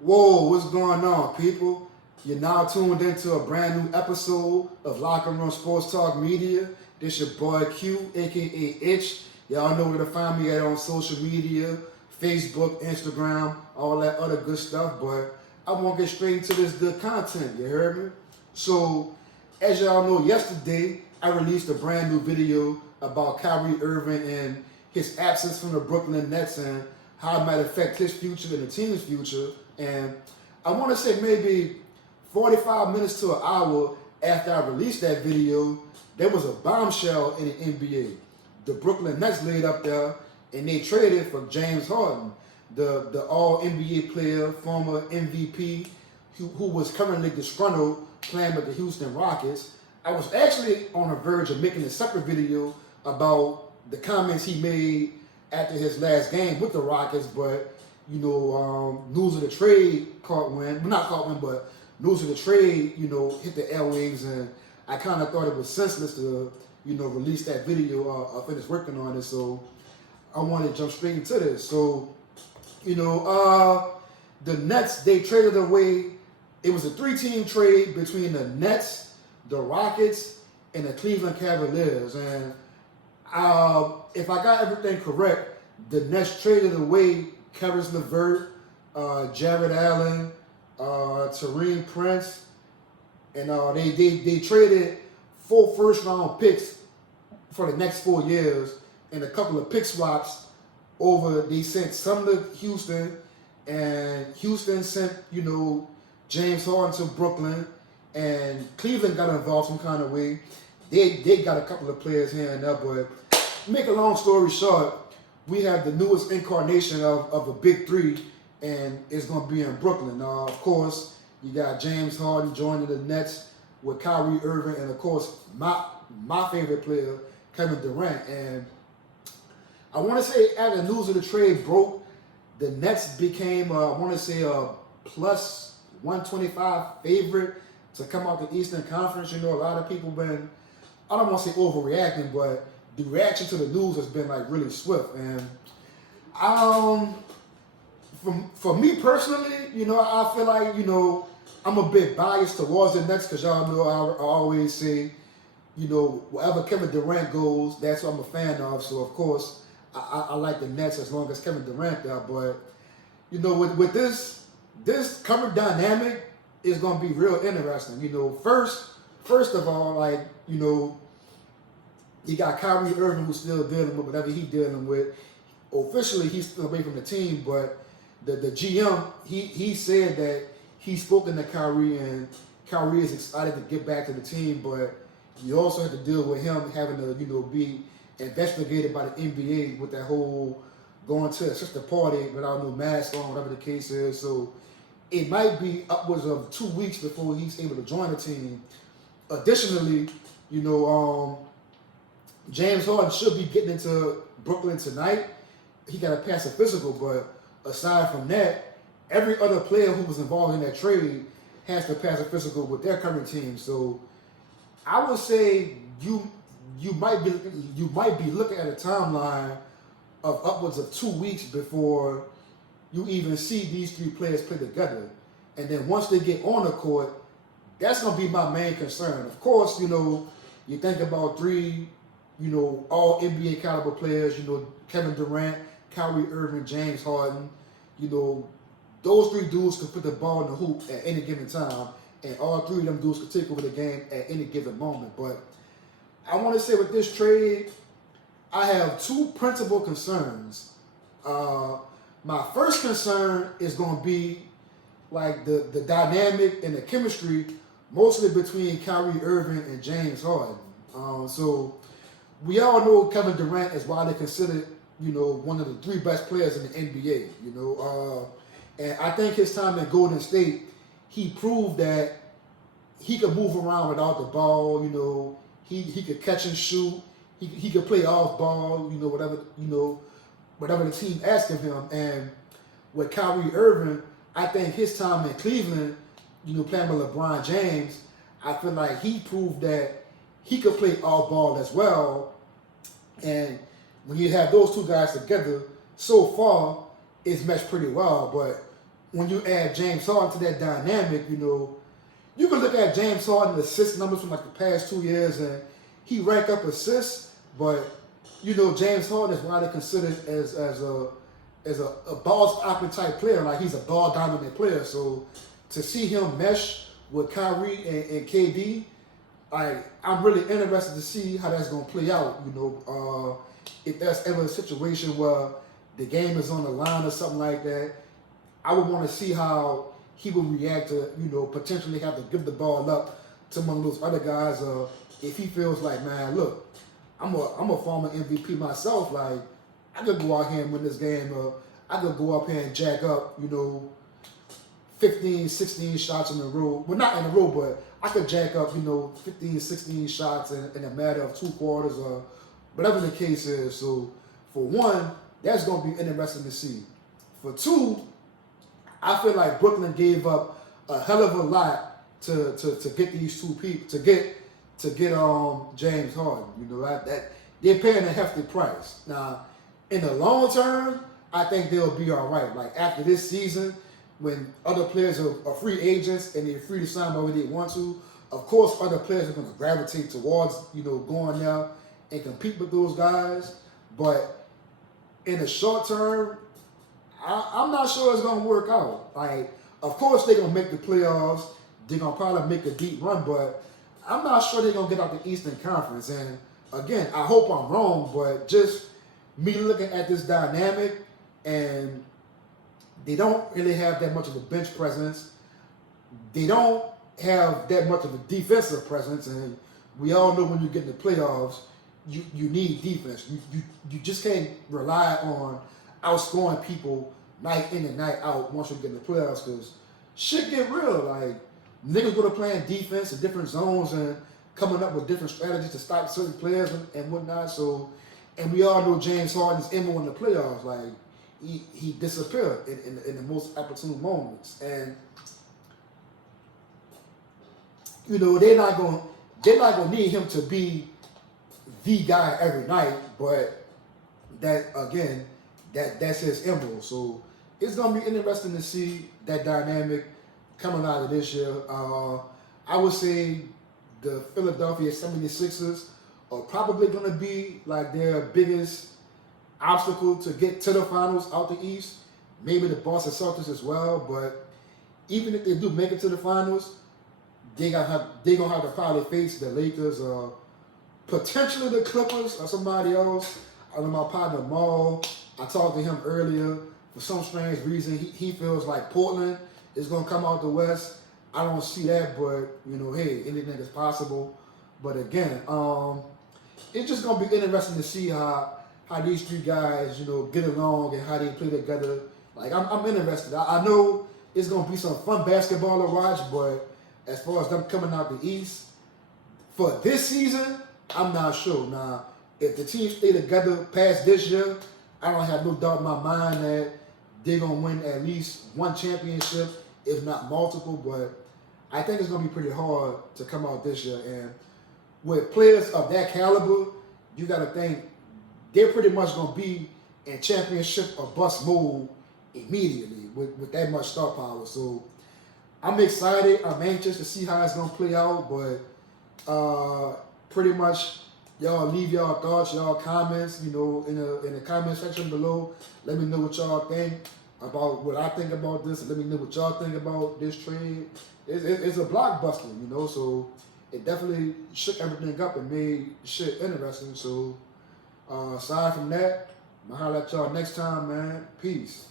Whoa, what's going on, people? You're now tuned into a brand new episode of Locker Room Sports Talk Media. This your boy Q, aka Itch. Y'all know where to find me at on social media, Facebook, Instagram, all that other good stuff. But I want to get straight into this good content. You heard me? So, as y'all know, yesterday I released a brand new video about Kyrie Irving and his absence from the Brooklyn Nets and how it might affect his future and the team's future. And I want to say maybe 45 minutes to an hour after I released that video, there was a bombshell in the NBA. The Brooklyn Nets laid up there and they traded for James Harden, the All NBA player, former MVP, who was currently disgruntled playing with the Houston Rockets. I was actually on the verge of making a separate video about the comments he made after his last game with the Rockets, but news of the trade caught wind. Well, not caught wind, but news of the trade, hit the airwaves, and I kind of thought it was senseless to, release that video. I finished working on it, so I wanted to jump straight into this. So, the Nets, they traded away. It was a 3-team trade between the Nets, the Rockets, and the Cleveland Cavaliers. And if I got everything correct, the Nets traded away Karis LeVert, Jared Allen, Taurean Prince, and they traded 4 first-round picks for the next 4 years and a couple of pick swaps over. They sent some to Houston, and Houston sent James Harden to Brooklyn, and Cleveland got involved some kind of way. They got a couple of players here and there, but make a long story short, we have the newest incarnation of a big three, and it's going to be in Brooklyn. Of course, you got James Harden joining the Nets with Kyrie Irving, and of course, my favorite player, Kevin Durant. And I want to say after the news of the trade broke, the Nets became, I want to say, a plus 125 favorite to come out the Eastern Conference. A lot of people been, I don't want to say overreacting, but the reaction to the news has been like really swift. And for me personally, I feel like, I'm a bit biased towards the Nets because y'all know I always say, wherever Kevin Durant goes, that's what I'm a fan of. So of course, I like the Nets as long as Kevin Durant there. But, with this current dynamic is going to be real interesting. First of all, you got Kyrie Irving who's still dealing with whatever he's dealing with. Officially, he's still away from the team, but the GM, he said that he's spoken to Kyrie, and Kyrie is excited to get back to the team, but you also have to deal with him having to, be investigated by the NBA with that whole going to a sister party without no mask on, whatever the case is. So it might be upwards of 2 weeks before he's able to join the team. Additionally, James Harden should be getting into Brooklyn tonight. He got to pass a physical, but aside from that, every other player who was involved in that trade has to pass a physical with their current team. So I would say you might be looking at a timeline of upwards of 2 weeks before you even see these 3 players play together. And then once they get on the court, that's going to be my main concern. Of course, you think about 3 all NBA caliber players, Kevin Durant, Kyrie Irving, James Harden, those 3 dudes can put the ball in the hoop at any given time, and all 3 of them dudes can take over the game at any given moment. But I want to say with this trade, I have 2 principal concerns. My first concern is going to be like the dynamic and the chemistry, mostly between Kyrie Irving and James Harden. So we all know Kevin Durant is widely considered, one of the 3 best players in the NBA, and I think his time in Golden State, he proved that he could move around without the ball, he could catch and shoot, he could play off ball, whatever the team asked of him. And with Kyrie Irving, I think his time in Cleveland, playing with LeBron James, I feel like he proved that he could play off ball as well. And when you have those 2 guys together, so far, it's meshed pretty well. But when you add James Harden to that dynamic, you can look at James Harden's assist numbers from like the past 2 years, and he racked up assists, but James Harden is widely considered as a ball stopping type player. Like, he's a ball dominant player. So to see him mesh with Kyrie and KD, I'm really interested to see how that's gonna play out. If that's ever a situation where the game is on the line or something like that, I would want to see how he would react to potentially have to give the ball up to one of those other guys. If he feels like, man, look, I'm a former MVP myself. Like, I could go out here and win this game. I could go up here and jack up, 15, 16 shots in a row. Well, not in a row, but I could jack up, 15, 16 shots in a matter of 2 quarters or whatever the case is. So, for one, that's going to be interesting to see. For two, I feel like Brooklyn gave up a hell of a lot to get these two people, to get James Harden. That they're paying a hefty price. Now, in the long term, I think they'll be all right. Like, after this season, when other players are free agents and they're free to sign wherever they want to, of course, other players are going to gravitate towards, going there and compete with those guys. But in the short term, I'm not sure it's going to work out. Like, of course, they're going to make the playoffs. They're going to probably make a deep run, but I'm not sure they're going to get out the Eastern Conference. And again, I hope I'm wrong, but just me looking at this dynamic, and they don't really have that much of a bench presence. They don't have that much of a defensive presence, and we all know when you get in the playoffs, you need defense. You just can't rely on outscoring people night in and night out once you get in the playoffs, because shit get real. Like, niggas go to playing defense in different zones and coming up with different strategies to stop certain players and whatnot. So, and we all know James Harden's MO in the playoffs. Like, he disappeared in the most opportune moments, and they're not gonna need him to be the guy every night. But that, again, that's his MO. So it's gonna be interesting to see that dynamic coming out of this year. I would say the Philadelphia 76ers are probably going to be like their biggest obstacle to get to the finals out the East. Maybe the Boston Celtics as well. But even if they do make it to the finals, they're gonna have to probably face the Lakers or potentially the Clippers or somebody else. I know my partner Maul, I talked to him earlier. For some strange reason, he feels like Portland is going to come out the West. I don't see that, but, hey, anything is possible. But again, it's just going to be interesting to see how these three guys, get along and how they play together. Like, I'm interested. I know it's going to be some fun basketball to watch, but as far as them coming out the East, for this season, I'm not sure. Now, if the teams stay together past this year, I don't have no doubt in my mind that they're going to win at least one championship, if not multiple. But I think it's going to be pretty hard to come out this year. And with players of that caliber, you got to think they're pretty much going to be in championship or bust mode immediately with that much star power. So I'm excited. I'm anxious to see how it's going to play out. But pretty much, y'all leave y'all thoughts, y'all comments, in the comment section below. Let me know what y'all think about what I think about this, and let me know what y'all think about this trade. It's a blockbuster, so it definitely shook everything up and made shit interesting. So aside from that, I'm gonna holler at y'all next time, man. Peace.